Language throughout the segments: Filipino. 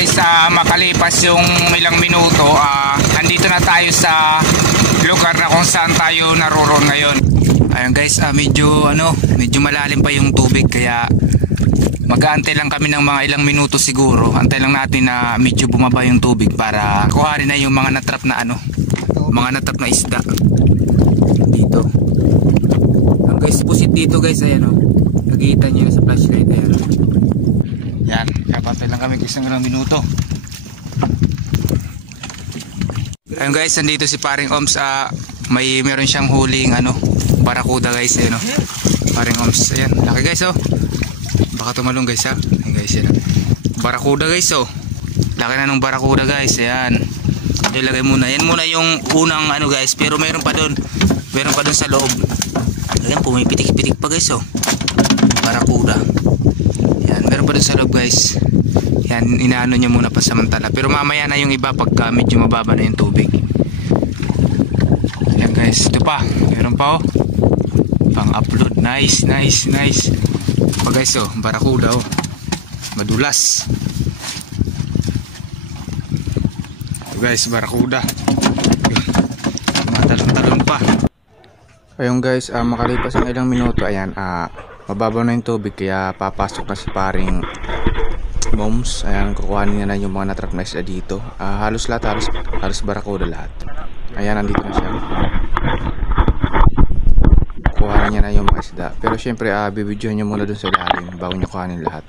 guys, makalipas yung ilang minuto, andito na tayo sa lugar na kung saan tayo naroon ngayon. Ayun guys, medyo malalim pa yung tubig, kaya mag-aantay lang kami ng mga ilang minuto siguro. Antay lang natin na medyo bumaba yung tubig para kuhanin na yung mga natrap na isda dito. Guys, pusit dito guys, ayan o. Nakikita nyo na sa flashlight, ayan. Yan, kapantay lang kami isang ilang minuto. Ayun guys, nandito si paring Oms. Meron siyang huling barakuda guys, ayan o. Paring Oms, ayan, laki guys o. Baka tumalong guys ha. Ayan guys, yan. Barakuda guys o. Laki na ng barakuda guys, ayan. Ilagay muna, yan muna yung unang guys, pero meron pa doon sa loob. Ayan, pumipitik-pitik pa guys o. Barakuda. Yan, meron pa doon sa loob guys. Yan, inaano niya muna pa samantala. Pero mamaya na yung iba pagka medyo mababa na yung tubig. Yan guys, ito pa. Meron pa oh. Pang-upload. Nice. Pa guys oh, barakuda oh. Madulas. Guys, barakuda. Tumatalon-talon pa. Ayun guys, makalipas ang ilang minuto, ayan, mababaw na yung tubig, kaya papasok na si paring Moms. Ayan, kukuhanin niya na yung mga natrap na isda dito. Halos barakuda lahat. Ayan, nandito na siya. Kukuhanin niya na yung mga isda. Pero syempre, bibidyohan niya muna dun sa ilalim bago niya kuhanin lahat.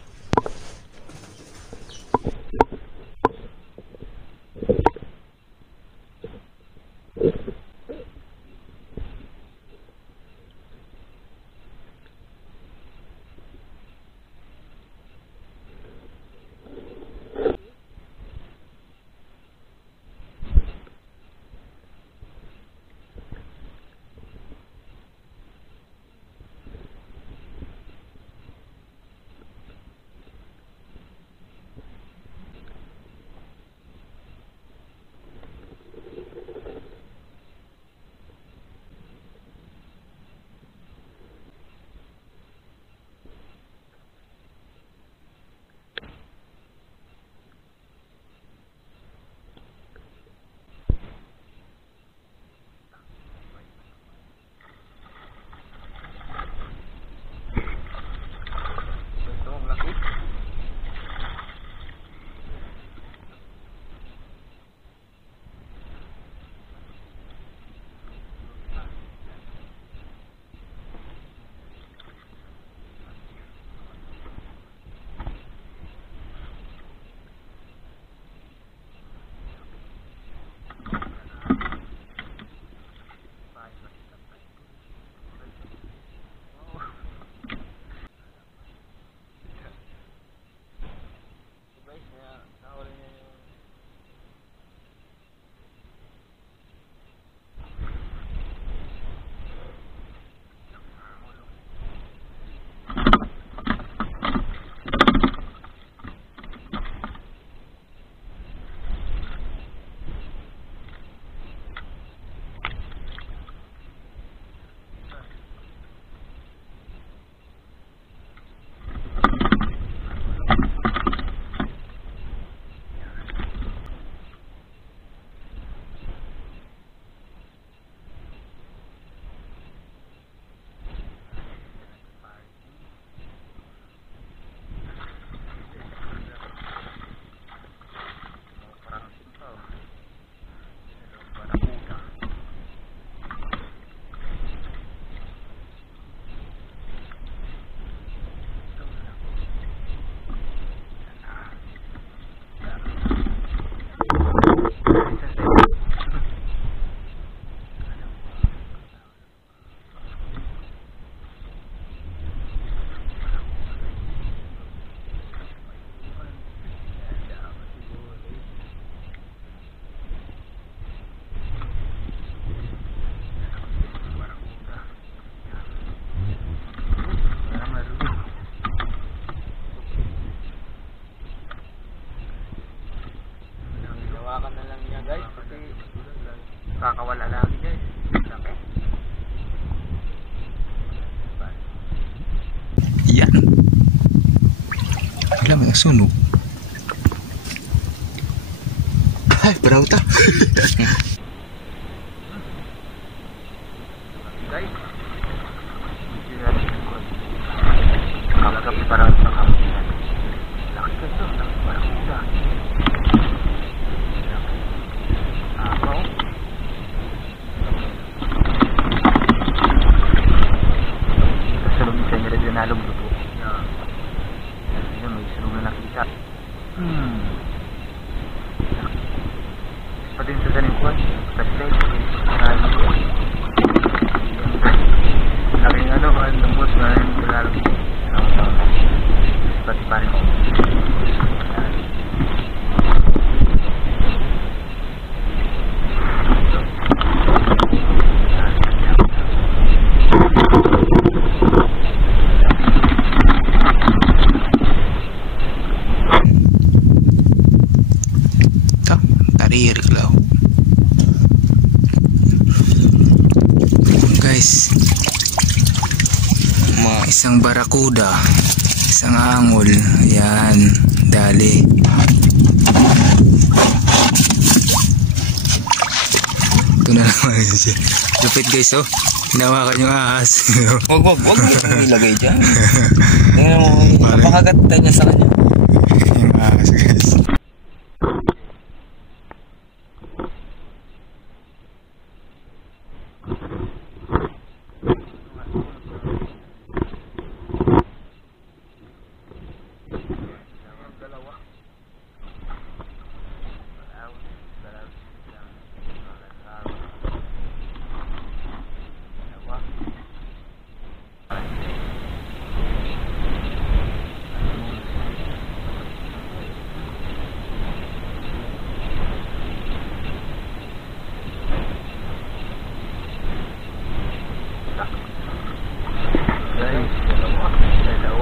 Kakawala lagi guys. Laki. Yan. Wala may sunog. Ay, berauta. Guys, hindi natin ikot. Nakakap para sa kapitan. Laki ka ito, laki para kuda. Ako? Kasalong isa niya rin nalong luto. Ayun, may salong na nakita. Pati sa ganing kuwan, flashlight, laking ano, lambot na rin kailangan pati pa rin tarir lang guys, mga isang barakuda, isang angol, yan, dali. Ito na naman siya, lupit guys, oh, hinawakan yung ahas. wag mo ilagay dyan. Tingnan mo, napakagat niya sa kanya yung ahas guys.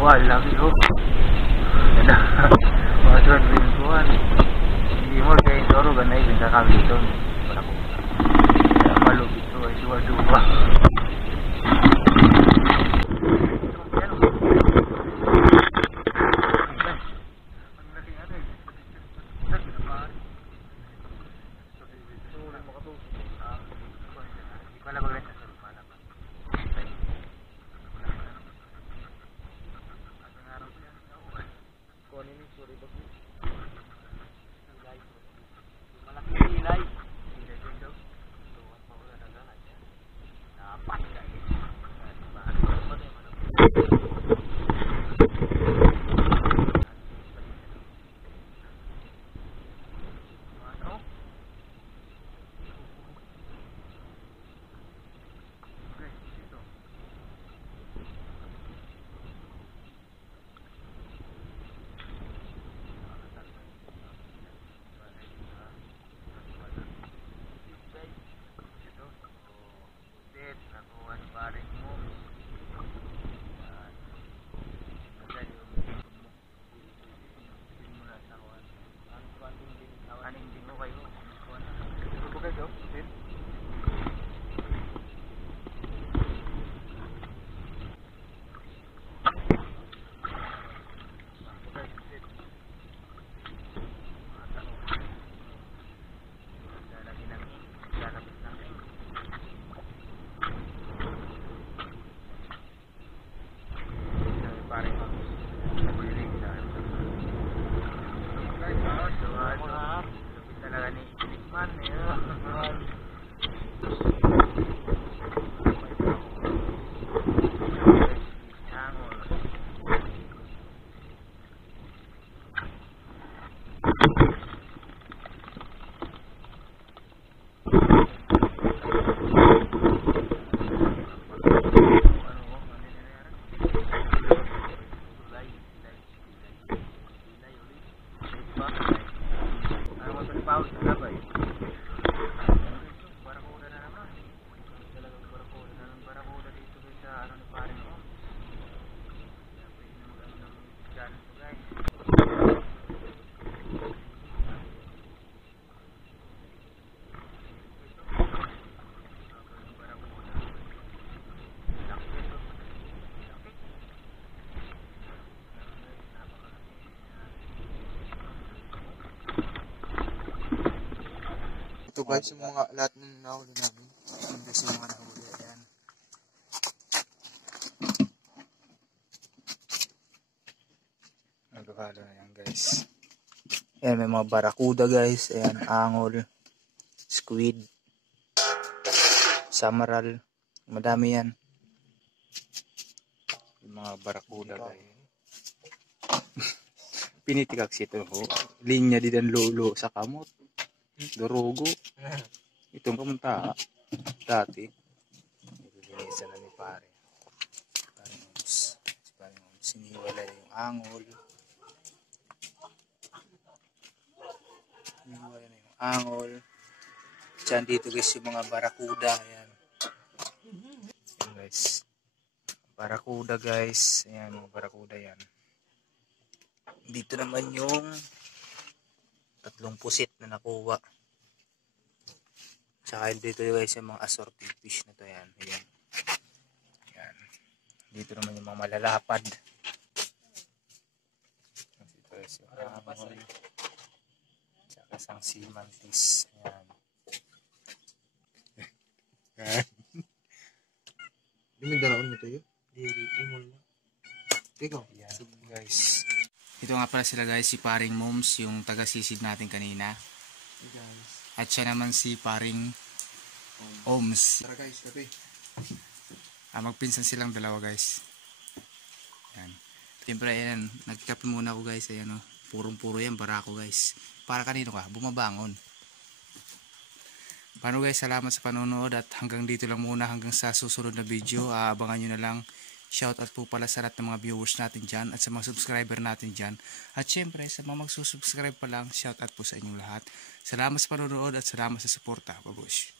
Lagi ho. Ada. Masuk rintuan. Hindi mo kayo toro ganay din sa dito. Para ko. Malu itu dua-dua. Ito guys, yung mga lahat ng nahuli namin. Yan guys yung mga nahuli. Ayan. Nagkakalo na yan guys. Ayan, may mga barakuda guys. Ayan, angol, squid, samaral. Madami yan. Yung mga barakuda guys. Pinitikak ito ho. Linya di dan lolo sa kamot. Durugo. Itong kamunta. Dati. Ibibinisan na ni pare. Parang siniwala yung angol. Siniwala na yung angol. Diyan dito guys yung mga barakuda. Ayan. Ayan guys. Barakuda guys. Ayan mga barakuda yan. Dito naman yung 3 pusit na nakuha. Tsaka dito guys yung mga assorted fish na to yan. Ayan. Ayan. Dito naman yung mga malalapad. Dito guys yung angol. Tsaka isang sea mantis. Ayan. Yung dalaon mo tayo? Diri, imol na. Ikaw? Ayan guys. Ito nga pala sila guys, si paring Moms, yung taga-sisid natin kanina. Hey guys. At siya naman si paring Oms. Tara guys, kape. Magpinsan silang dalawa guys. Yan. Siyempre ayan, nagkape muna ako guys. Ayan o, purong-puro yan, barako guys. Para kanino ka? Bumabangon. Paano guys, salamat sa panonood at hanggang dito lang muna, hanggang sa susunod na video. Abangan nyo na lang. Shoutout po pala sa lahat ng mga viewers natin dyan at sa mga subscriber natin dyan. At syempre sa mga magsusubscribe pa lang, shoutout po sa inyong lahat. Salamat sa panonood at salamat sa suporta. Babush!